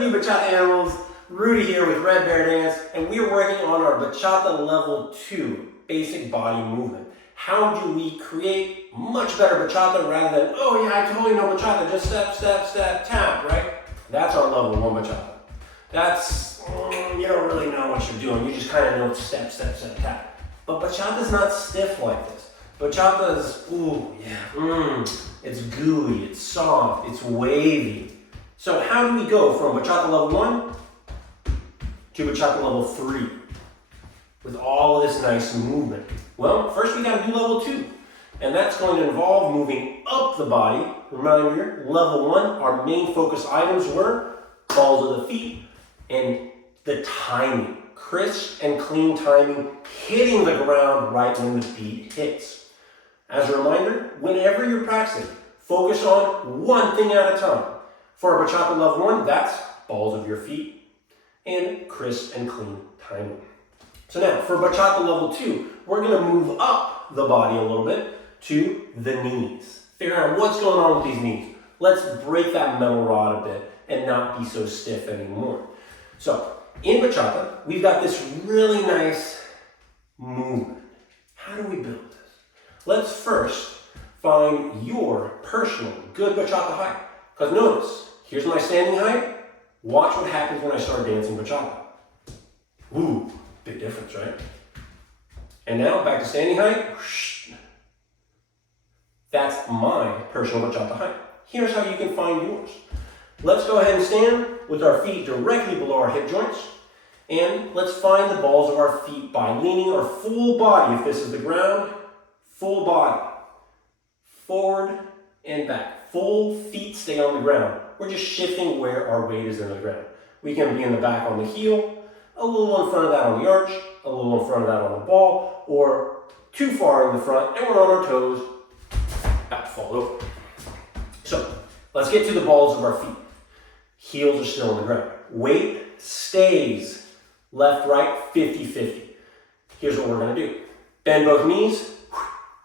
up, you bachata animals? Rudy here with Red Bear Dance, and we are working on our bachata level 2, basic body movement. How do we create much better bachata rather than, oh yeah, I totally know bachata, just step, step, step, tap, right? That's our level 1 bachata. That's, you don't really know what you're doing, you just kind of know step, step, step, tap. But bachata's not stiff like this. Bachata's, ooh, yeah, it's gooey, it's soft, it's wavy. So how do we go from bachata level 1 to bachata level 3 with all of this nice movement? Well, first we gotta do level 2, and that's going to involve moving up the body. Reminder, level 1, our main focus items were balls of the feet and the timing, crisp and clean timing, hitting the ground right when the beat hits. As a reminder, whenever you're practicing, focus on one thing at a time. For our bachata level 1, that's balls of your feet and crisp and clean timing. So now, for bachata level 2, we're gonna move up the body a little bit to the knees. Figure out what's going on with these knees. Let's break that metal rod a bit and not be so stiff anymore. So, in bachata, we've got this really nice movement. How do we build this? Let's first find your personal good bachata height. Because notice, here's my standing height. Watch what happens when I start dancing bachata. Ooh, big difference, right? And now back to standing height. That's my personal bachata height. Here's how you can find yours. Let's go ahead and stand with our feet directly below our hip joints. And let's find the balls of our feet by leaning our full body, if this is the ground, full body, forward and back. Full feet stay on the ground. We're just shifting where our weight is in the ground. We can be in the back on the heel, a little in front of that on the arch, a little in front of that on the ball, or too far in the front and we're on our toes, about to fall over. So let's get to the balls of our feet. Heels are still on the ground. Weight stays left, right, 50-50. Here's what we're gonna do. Bend both knees,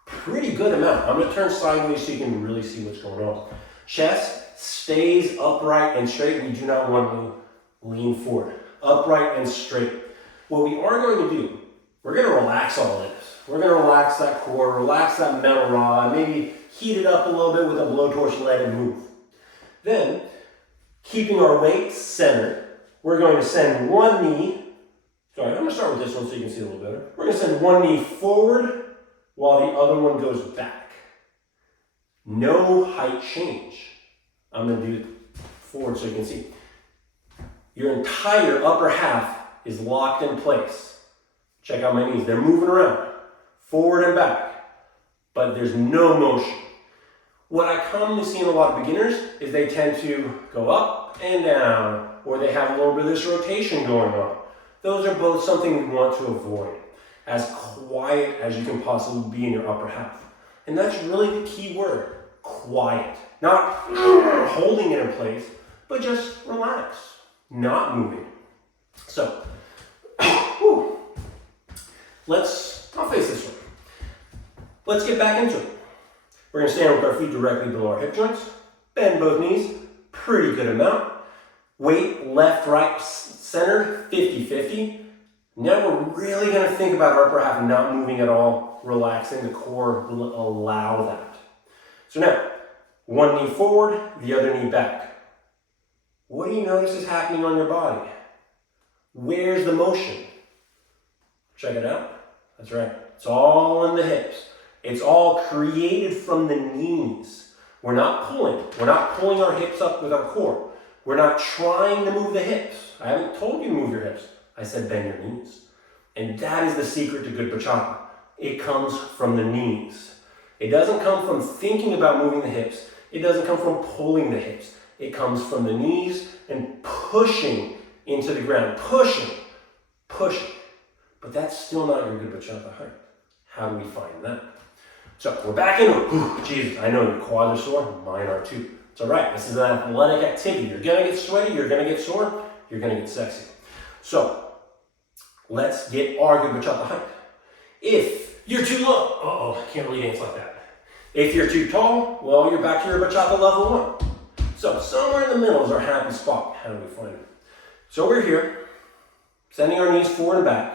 pretty good amount. I'm gonna turn sideways so you can really see what's going on. Chest stays upright and straight. We do not want to lean forward. Upright and straight. What we are going to do, we're gonna relax all of this. We're gonna relax that core, relax that metal rod, maybe heat it up a little bit with a blowtorch and let it move. Then, keeping our weight centered, we're going to send one knee, sorry, I'm gonna start with this one so you can see a little better. We're gonna send one knee forward while the other one goes back. No height change. I'm gonna do it forward so you can see. Your entire upper half is locked in place. Check out my knees, they're moving around, forward and back, but there's no motion. What I commonly see in a lot of beginners is they tend to go up and down, or they have a little bit of this rotation going on. Those are both something we want to avoid. As quiet as you can possibly be in your upper half. And that's really the key word, quiet. Not holding it in place, but just relax, not moving. So, I'll face this one. Let's get back into it. We're gonna stand with our feet directly below our hip joints, bend both knees, pretty good amount. Weight left, right, centered, 50-50. Now we're really gonna think about our upper half not moving at all, relaxing the core, will allow that. So now, one knee forward, the other knee back. What do you notice is happening on your body? Where's the motion? Check it out. That's right. It's all in the hips. It's all created from the knees. We're not pulling. We're not pulling our hips up with our core. We're not trying to move the hips. I haven't told you to move your hips. I said bend your knees. And that is the secret to good bachata. It comes from the knees. It doesn't come from thinking about moving the hips. It doesn't come from pulling the hips. It comes from the knees and pushing into the ground. Pushing. But that's still not your good bachata height. How do we find that? So we're back into it. Jesus, I know your quads are sore. Mine are too. It's all right. This is an athletic activity. You're gonna get sweaty. You're gonna get sore. You're gonna get sexy. So let's get our good bachata height. If you're too low, I can't really dance like that. If you're too tall, well, you're back to your bachata level 1. So somewhere in the middle is our happy spot. How do we find it? So we're here, sending our knees forward and back.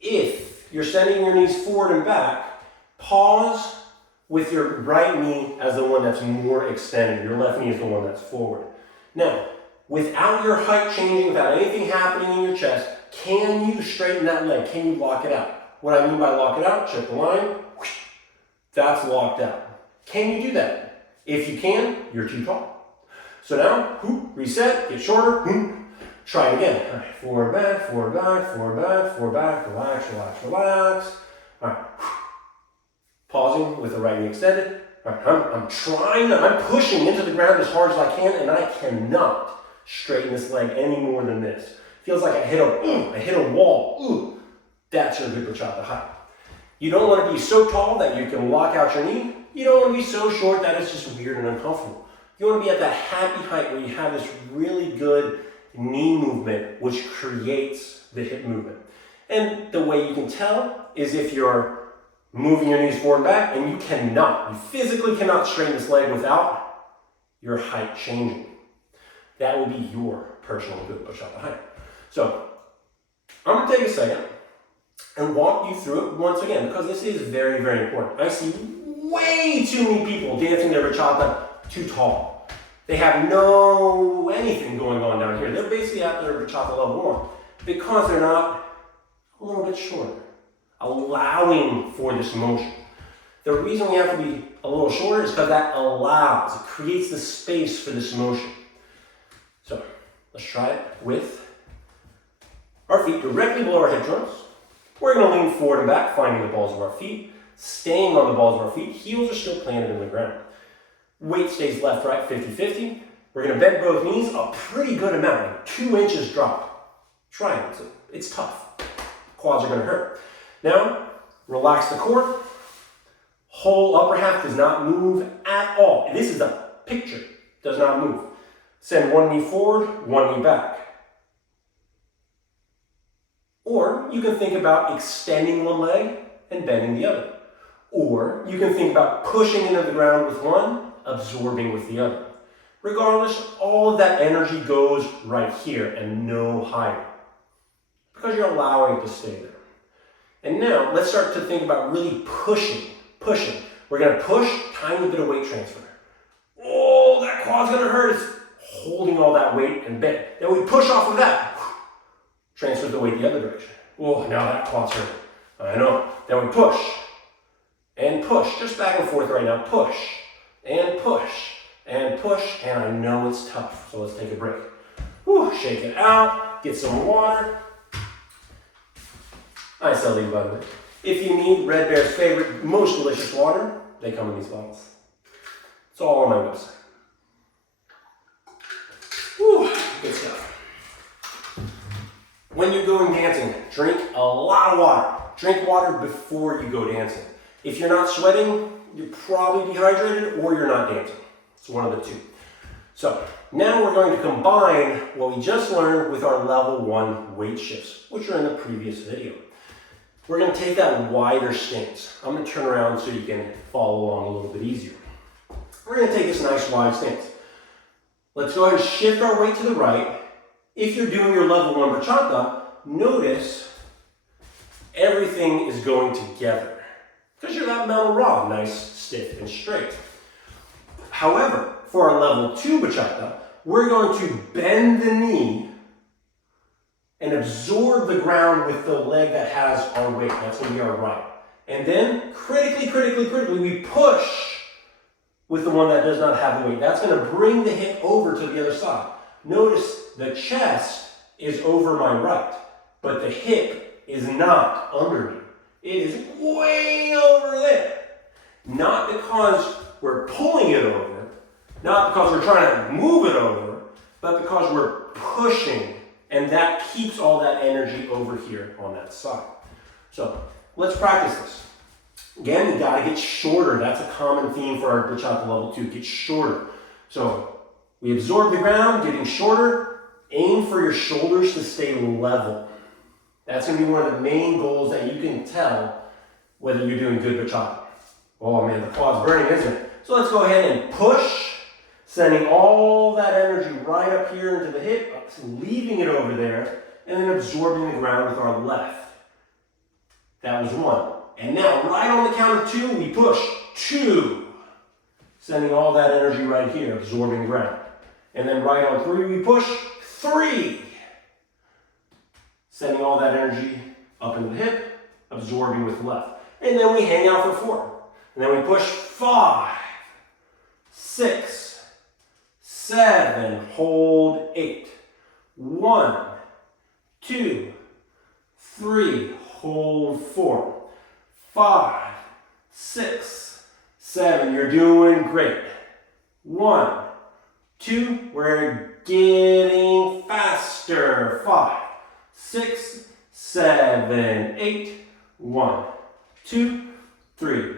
If you're sending your knees forward and back, pause with your right knee as the one that's more extended. Your left knee is the one that's forward. Now, without your height changing, without anything happening in your chest, can you straighten that leg? Can you lock it out? What I mean by lock it out, check the line. That's locked out. Can you do that? If you can, you're too tall. So now, reset, get shorter, try it again. All right, forward, back, forward, back, forward, back, forward, back, relax, relax, relax. All right, pausing with the right knee extended. All right, I'm pushing into the ground as hard as I can, and I cannot straighten this leg any more than this. Feels like I hit a wall. That's your good bachata height. You don't want to be so tall that you can lock out your knee. You don't want to be so short that it's just weird and uncomfortable. You want to be at that happy height where you have this really good knee movement, which creates the hip movement. And the way you can tell is if you're moving your knees forward and back, and you physically cannot straighten this leg without your height changing. That will be your personal good bachata height. So I'm going to take a second and walk you through it once again, because this is very, very important. I see way too many people dancing their bachata too tall. They have no anything going on down here. They're basically at their bachata level 1 because they're not a little bit shorter, allowing for this motion. The reason we have to be a little shorter is because that allows, it creates the space for this motion. So let's try it with our feet directly below our hip joints. We're going to lean forward and back, finding the balls of our feet, staying on the balls of our feet. Heels are still planted in the ground. Weight stays left, right, 50-50. We're going to bend both knees a pretty good amount, like 2 inches drop. Try it. It's tough. Quads are going to hurt. Now, relax the core. Whole upper half does not move at all. This is a picture. Does not move. Send one knee forward, one knee back. Or you can think about extending one leg and bending the other. Or you can think about pushing into the ground with one, absorbing with the other. Regardless, all of that energy goes right here and no higher, because you're allowing it to stay there. And now let's start to think about really pushing. We're going to push, tiny bit of weight transfer. Oh, that quad's going to hurt. It's holding all that weight and bend. Then we push off of that. Transfer the weight the other direction. Oh, now that quad's hurting. I know. Then we push and push, just back and forth right now. Push and push and push, and I know it's tough, so let's take a break. Shake it out, get some water. I sell these, by the way. If you need Red Bear's favorite, most delicious water, they come in these bottles. It's all on my website. Good stuff. When you're going dancing, drink a lot of water. Drink water before you go dancing. If you're not sweating, you're probably dehydrated or you're not dancing. It's one of the two. So now we're going to combine what we just learned with our level 1 weight shifts, which are in the previous video. We're going to take that wider stance. I'm going to turn around so you can follow along a little bit easier. We're going to take this nice wide stance. Let's go ahead and shift our weight to the right. If you're doing your level 1 bachata, notice everything is going together because you're that metal rod, nice, stiff, and straight. However, for our level 2 bachata, we're going to bend the knee and absorb the ground with the leg that has our weight. That's going to be our right. And then critically, we push with the one that does not have the weight. That's going to bring the hip over to the other side. Notice the chest is over my right, but the hip is not under me. It is way over there. Not because we're pulling it over, not because we're trying to move it over, but because we're pushing, and that keeps all that energy over here on that side. So let's practice this. Again, you gotta get shorter. That's a common theme for our bachata level 2, get shorter. So we absorb the ground, getting shorter. Aim for your shoulders to stay level. That's gonna be one of the main goals that you can tell whether you're doing good bachata. Oh man, the quad's burning, isn't it? So let's go ahead and push, Sending all that energy right up here into the hip, leaving it over there, and then absorbing the ground with our left. That was 1. And now, right on the count of 2, we push. 2. Sending all that energy right here, absorbing the ground. And then right on 3, we push. 3. Sending all that energy up into the hip, absorbing with left. And then we hang out for 4. And then we push 5, 6, 7, hold 8. 1, 2, 3, hold 4. 5, 6, 7. You're doing great. 1, 2. We're getting faster. 5, 6, 7, 8. 1, 2, 3,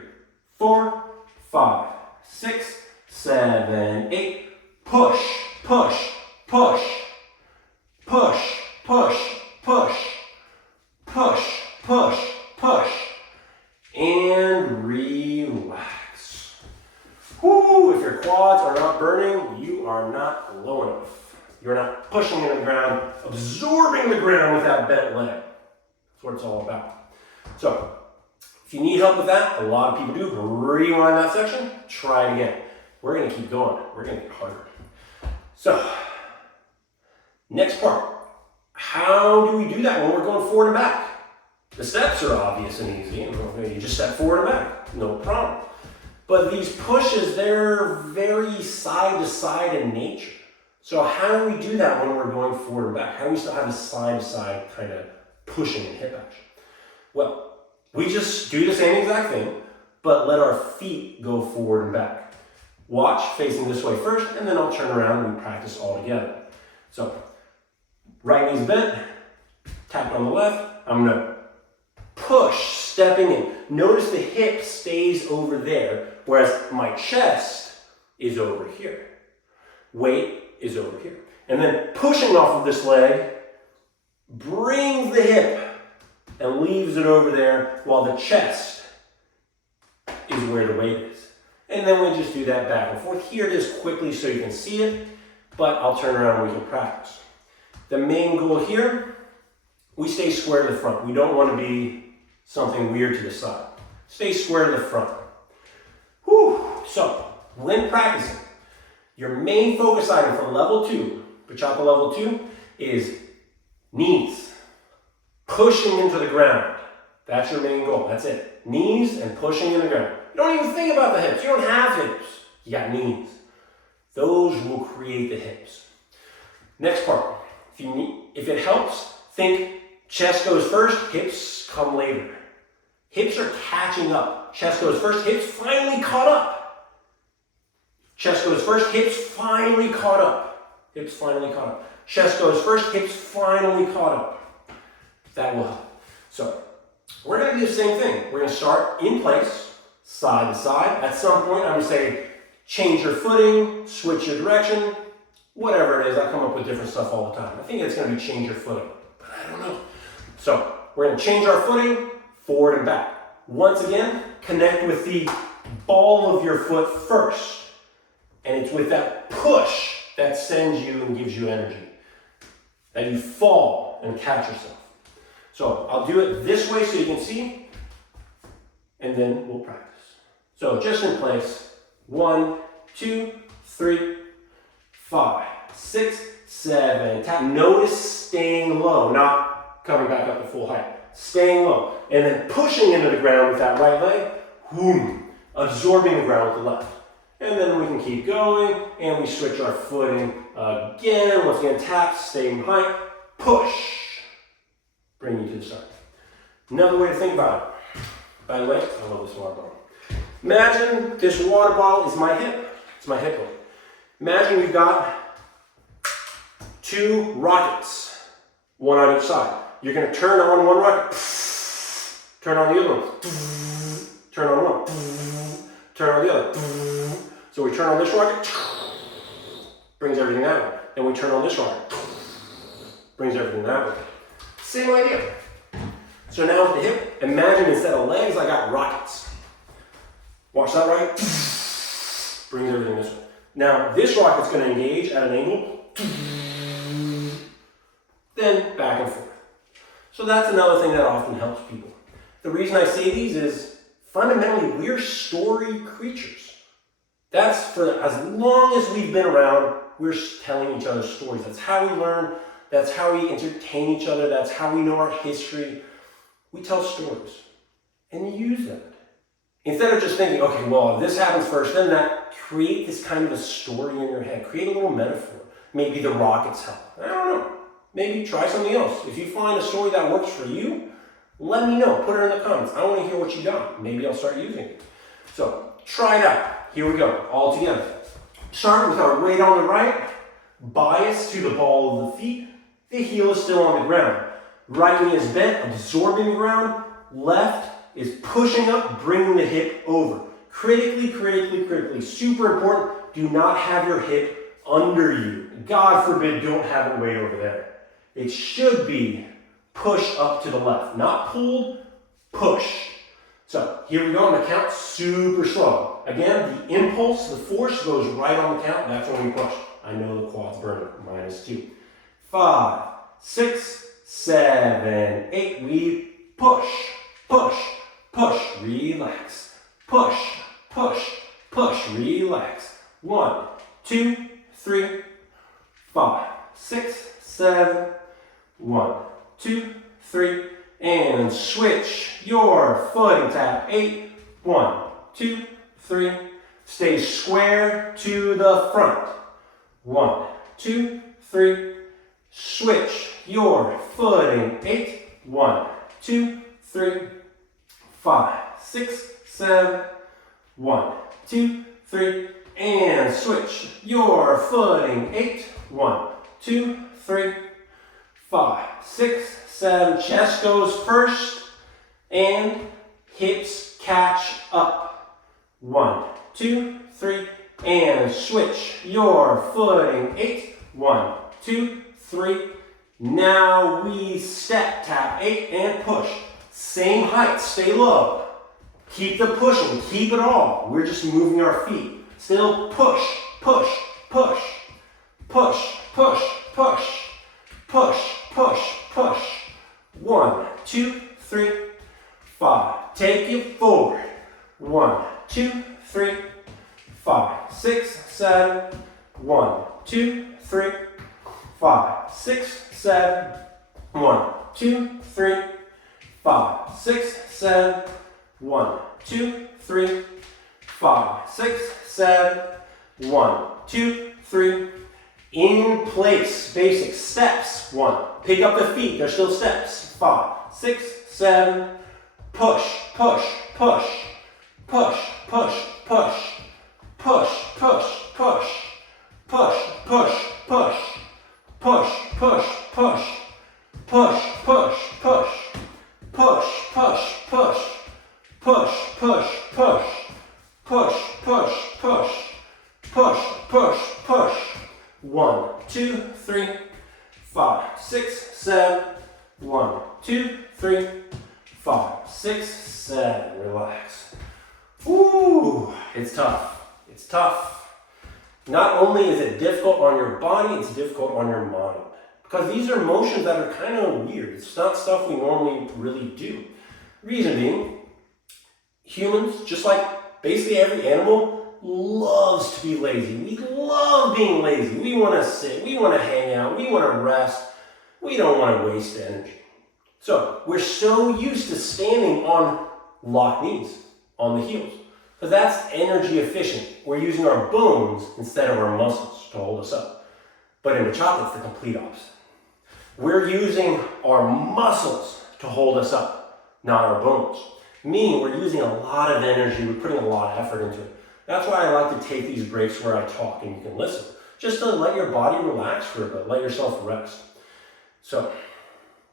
4, 5, 6, 7, 8. Push, push, push, push, push, push, push, push, push, and relax. Woo, if your quads are not burning, you are not low enough. You're not pushing into the ground, absorbing the ground with that bent leg. That's what it's all about. So, if you need help with that, a lot of people do, rewind that section, try it again. We're gonna keep going, we're gonna get harder. So, next part, how do we do that when we're going forward and back? The steps are obvious and easy. You just step forward and back, no problem. But these pushes, they're very side to side in nature. So how do we do that when we're going forward and back? How do we still have a side to side kind of pushing and hip action? Well, we just do the same exact thing, but let our feet go forward and back. Watch, facing this way first, and then I'll turn around and we practice all together. So, right knee's bent, tap on the left, I'm gonna push, stepping in. Notice the hip stays over there, whereas my chest is over here. Weight is over here. And then pushing off of this leg, brings the hip and leaves it over there while the chest is where the weight is. And then we just do that back and forth. Here it is quickly so you can see it, but I'll turn around and we can practice. The main goal here, we stay square to the front. We don't want to be something weird to the side. Stay square to the front. Whew. So, when practicing, your main focus item for level 2, Bachata level 2, is knees. Pushing into the ground. That's your main goal. That's it. Knees and pushing in the ground. You don't even think about the hips. You don't have hips. You got knees. Those will create the hips. Next part. If it helps, think chest goes first, hips come later. Hips are catching up. Chest goes first, hips finally caught up. Chest goes first, hips finally caught up. Hips finally caught up. Chest goes first, hips finally caught up. That will help. So, we're going to do the same thing. We're going to start in place, side to side. At some point, I'm going to say, change your footing, switch your direction, whatever it is. I come up with different stuff all the time. I think it's going to be change your footing, but I don't know. So, we're going to change our footing, forward and back. Once again, connect with the ball of your foot first. And it's with that push that sends you and gives you energy. That you fall and catch yourself. So I'll do it this way so you can see, and then we'll practice. So just in place, 1, 2, 3, 5, 6, 7. Tap. Notice staying low, not coming back up to full height. Staying low, and then pushing into the ground with that right leg, whoom, absorbing the ground with the left. And then we can keep going, and we switch our footing again. Once again, tap, same height, push. Bring you to the side. Another way to think about it. By the way, I love this water bottle. Imagine this water bottle is my hip. It's my hip bone. Imagine we've got 2 rockets, one on each side. You're going to turn on one rocket, turn on the other one, turn on one, turn on the other. So we turn on this rocket, brings everything that way. And we turn on this rocket, brings everything that way. Same idea. So now with the hip, imagine instead of legs, I got rockets. Watch that right? Brings everything this way. Now, this rocket's going to engage at an angle, then back and forth. So that's another thing that often helps people. The reason I say these is fundamentally we're story creatures. That's for as long as we've been around, we're telling each other stories. That's how we learn. That's how we entertain each other. That's how we know our history. We tell stories and use them. Instead of just thinking, okay, well, if this happens first, then that, create this kind of a story in your head. Create a little metaphor. Maybe the rockets help. I don't know. Maybe try something else. If you find a story that works for you, let me know. Put it in the comments. I want to hear what you got. Maybe I'll start using it. So try it out. Here we go. All together. Start with our weight on the right. Bias to the ball of the feet. The heel is still on the ground. Right knee is bent, absorbing the ground. Left is pushing up, bringing the hip over. Critically, super important. Do not have your hip under you. God forbid, don't have it way over there. It should be push up to the left, not pulled, push. So here we go on the count, super slow. Again, the impulse, the force goes right on the count. That's when we push. I know the quads burn -2. 5, 6, 7, 8. We push, relax. Push, relax. 1, 2, 3, 5, 6, 7. 1, 2, 3, and switch your foot and tap. 8, 1, 2, 3. Stay square to the front. 1, 2, 3. Switch your footing. 8, 1, 2, 3, 5, 6, 7. 1, 2, 3, and switch your footing. 8, 1, 2, 3, 5, 6, 7. Chest goes first, and hips catch up. 1, 2, 3, and switch your footing. 8, 1, 2, 3. Now we step, tap. 8 and push. Same height, stay low. Keep the pushing, keep it all. We're just moving our feet. Still push. 1, 2, 3, 5. Take it forward. 1, 2, 3, 5, 6, 7. 1, 2, 3, 5, 6, 7. 1, 2, 3, 5, 6, 7. 1, 2, 3, 5, 6, 7. 1, 2, 3. In place, basic steps. 1. Pick up the feet, they're still steps. 5, 6, 7. Push. Push. 1, 2, 3, 5, 6, 7. 1, 2, 3, 5, 6, 7. Relax. Ooh, it's tough. Not only is it difficult on your body, it's difficult on your mind. Because these are motions that are kind of weird. It's not stuff we normally really do. Reason being, humans, just like basically every animal, loves to be lazy. We love being lazy. We want to sit, we want to hang out, we want to rest. We don't want to waste energy. So we're so used to standing on locked knees, on the heels, because that's energy efficient. We're using our bones instead of our muscles to hold us up. But in bachata, it's the complete opposite. We're using our muscles to hold us up, not our bones. Meaning we're using a lot of energy, we're putting a lot of effort into it. That's why I like to take these breaks where I talk and you can listen. Just to let your body relax for a bit, let yourself rest. So,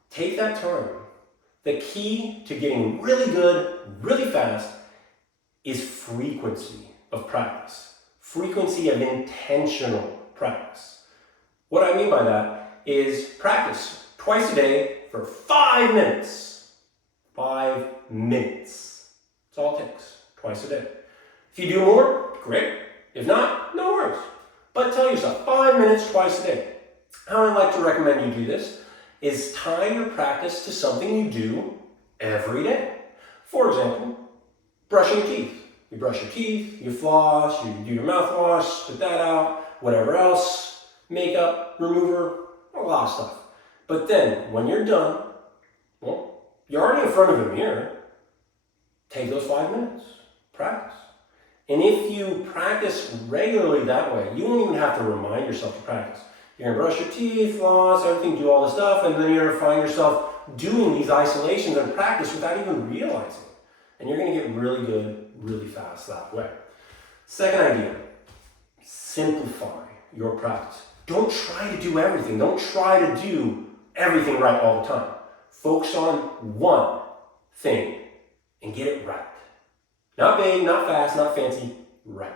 take that time. The key to getting really good, really fast, is frequency of practice. Frequency of intentional practice. What I mean by that is practice twice a day for 5 minutes. 5 minutes. That's all it takes, twice a day. If you do more, great. If not, no worries. But tell yourself, 5 minutes twice a day. How I like to recommend you do this is tie your practice to something you do every day. For example, brushing your teeth. You brush your teeth, you floss, you do your mouthwash, spit that out, whatever else, makeup, remover, a lot of stuff. But then, when you're done, well, you're already in front of a mirror. Take those 5 minutes, practice. And if you practice regularly that way, you won't even have to remind yourself to practice. You're gonna brush your teeth, floss, everything, do all this stuff, and then you're gonna find yourself doing these isolations and practice without even realizing it. And you're gonna get really good really fast that way. Second idea, simplify your practice. Don't try to do everything. Don't try to do everything right all the time. Focus on one thing and get it right. Not big, not fast, not fancy, right.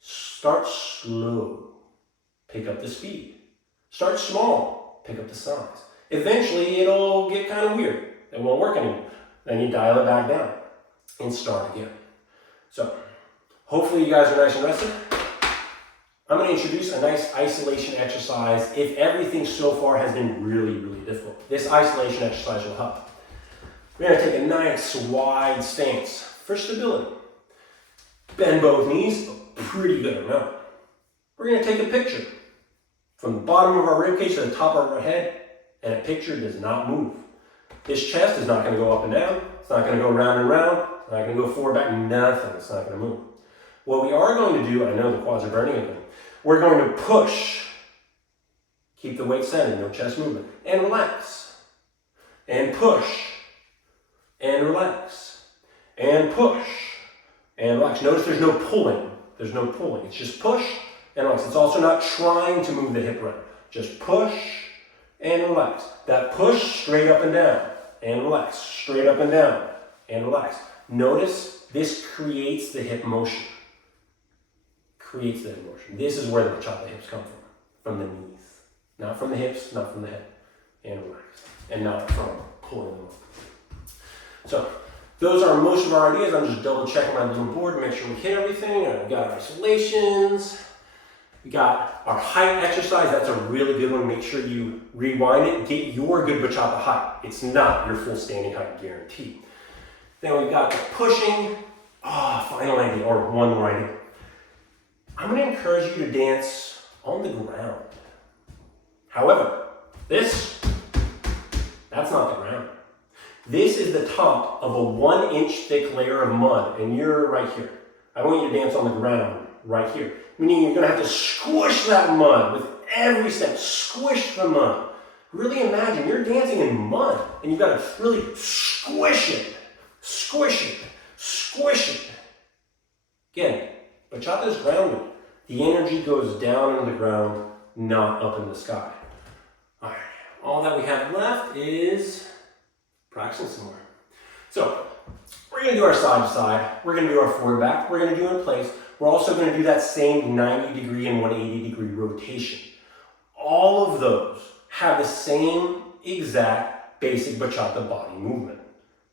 Start slow. Pick up the speed. Start small. Pick up the size. Eventually, it'll get kind of weird. It won't work anymore. Then you dial it back down and start again. So, hopefully you guys are nice and rested. I'm going to introduce a nice isolation exercise if everything so far has been really, really difficult. This isolation exercise will help. We're going to take a nice wide stance for stability. Bend both knees a pretty good amount. We're going to take a picture from the bottom of our ribcage to the top of our head, and a picture does not move. This chest is not going to go up and down. It's not going to go round and round. It's not going to go forward, back, nothing. It's not going to move. What we are going to do, I know the quads are burning again, we're going to push. Keep the weight centered, no chest movement. And relax. And push. And relax. And push. And relax. Notice there's no pulling. There's no pulling. It's just push and relax. It's also not trying to move the hip around. Just push and relax. That push straight up and down. And relax. Straight up and down. And relax. Notice this creates the hip motion. Creates the hip motion. This is where the bachata hips come from the knees. Not from the hips, not from the head. And relax. And not from pulling them up. So, those are most of our ideas. I'm just double checking my little board to make sure we hit everything. We've got our isolations. We got our height exercise. That's a really good one. Make sure you rewind it and get your good bachata height. It's not your full standing height, guaranteed. Then we've got the pushing. Final idea, or one more idea. I'm going to encourage you to dance on the ground. However, that's not the ground. This is the top of a 1-inch thick layer of mud, and you're right here. I want you to dance on the ground right here. Meaning you're going to have to squish that mud with every step. Squish the mud. Really imagine you're dancing in mud, and you've got to really squish it. Squish it. Squish it. Again, bachata is grounded. The energy goes down into the ground, not up in the sky. All right. All that we have left is practicing some more. So, we're going to do our side to side. We're going to do our forward back. We're going to do it in place. We're also going to do that same 90-degree and 180-degree rotation. All of those have the same exact basic bachata body movement.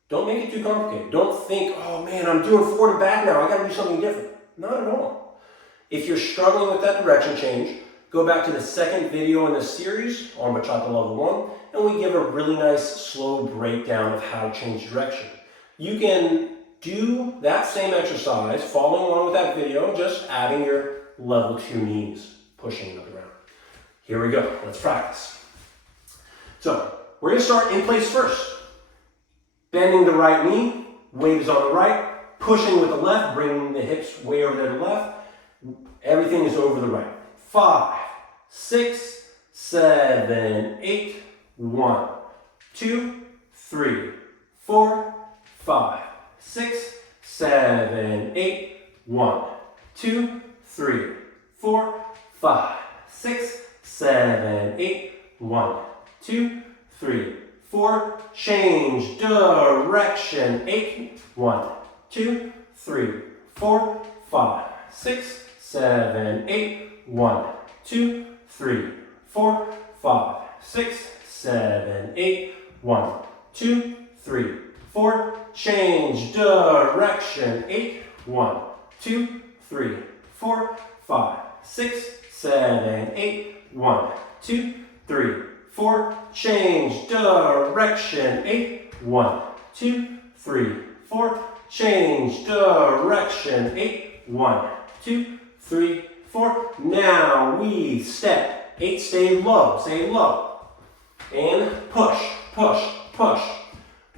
Don't make it too complicated. Don't think, oh man, I'm doing forward and back now. I got to do something different. Not at all. If you're struggling with that direction change, go back to the second video in this series on Bachata Level 1, and we give a really nice slow breakdown of how to change direction. You can do that same exercise, following along with that video, just adding your level 2 knees, pushing up around. Here we go. Let's practice. So, we're going to start in place first. Bending the right knee, weight is on the right, pushing with the left, bringing the hips way over to the left. Everything is over the right. 5, 6, 7, 8. 1, 2, 3, 4, 5, 6, 7, 8. 1, 2, 3, 4, 5, 6, 7, 8. 1, 2, 3, 4. Change direction. 8. 1, 2, 3, 4, 5, 6, 7, 8. 1, 2, 3, 4, 5, 6, 7, 8. 1, 2, 3, 4. Change direction. 8. 1, 2, 3, 4, 5, 6, 7, 8. 1, 2, 3, 4. Change direction. 8. 1, 2, 3, 4. Change direction. 8. 1, 2, 3, 4. Now we step. 8, stay low, stay low. And push, push, push.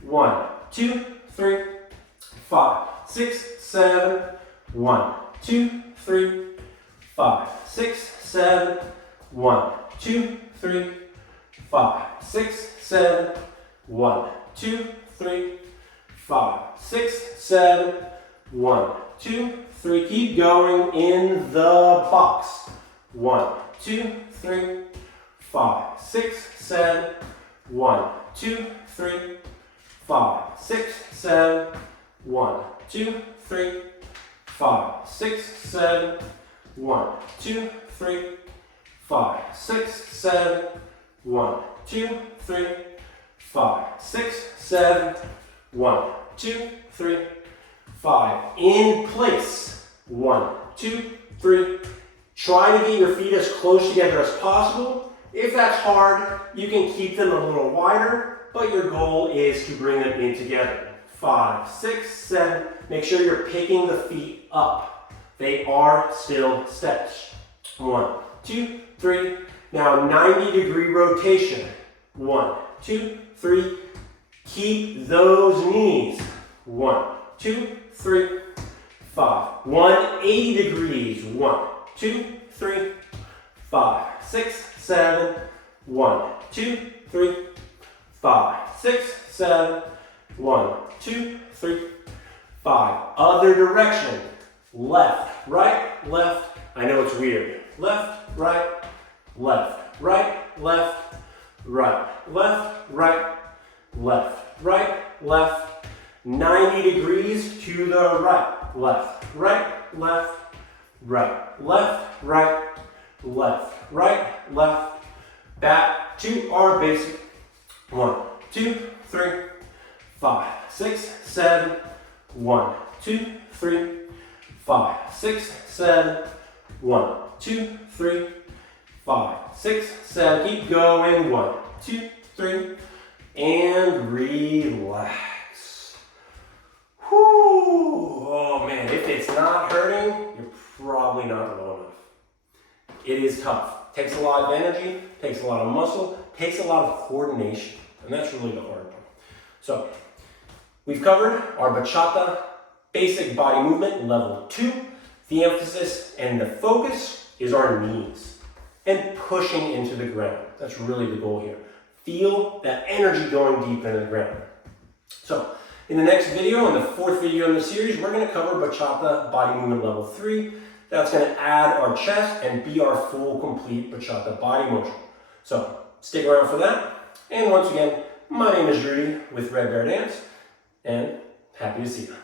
1, 2, 3, 5, 6, 7. 1, 2, 3, 5, 6, 7. 1, 2, 3, 5, 6, 7. 1, 2, 3, 5, 6, 7. 1, 2, 3. Keep going in the box. 1, 2, 3, 5, 6, 7. 1, 2, 3, 5, 6, 7. 1, 2, 3, 5, 6, 7. 1, 2, 3, 5, 6, 7. 1, 2, 3, 5, 6, 7. 1, 2, 3, 5. In place. 1, 2, 3. Try to get your feet as close together as possible. If that's hard, you can keep them a little wider, but your goal is to bring them in together. 5, 6, 7. Make sure you're picking the feet up. They are still steps. 1, 2, 3. Now 90-degree rotation. 1, 2, 3. Keep those knees. 1, 2, 3, 5. 180 degrees. 1, 2, 3, 5, 6, 7. 1, 2, 3, 5, 6, 7. 1, 2, 3, 5. Other direction. Left, right, left. I know it's weird. Left, right, left, right, left, right, left, right, left, right, left. 90 degrees to the right. Left, right, left, right, left, right, left, right, left. Back to our basic. 1, 2, 3, 5, 6, 7. 1, 2, 3, 5, 6, 7. 1, 2, 3, 5, 6, 7. Keep going. 1, 2, 3. And relax. Whew. Oh man, if it's not hurting, you're probably not low enough. It is tough. Takes a lot of energy, takes a lot of muscle, takes a lot of coordination. And that's really the hard part. So, we've covered our bachata basic body movement level 2. The emphasis and the focus is our knees and pushing into the ground. That's really the goal here. Feel that energy going deep into the ground. So, in the next video, in the 4th video in the series, we're going to cover bachata body movement level 3. That's going to add our chest and be our full, complete bachata body motion. So, stick around for that. And once again, my name is Rudy with Red Bear Dance, and happy to see you.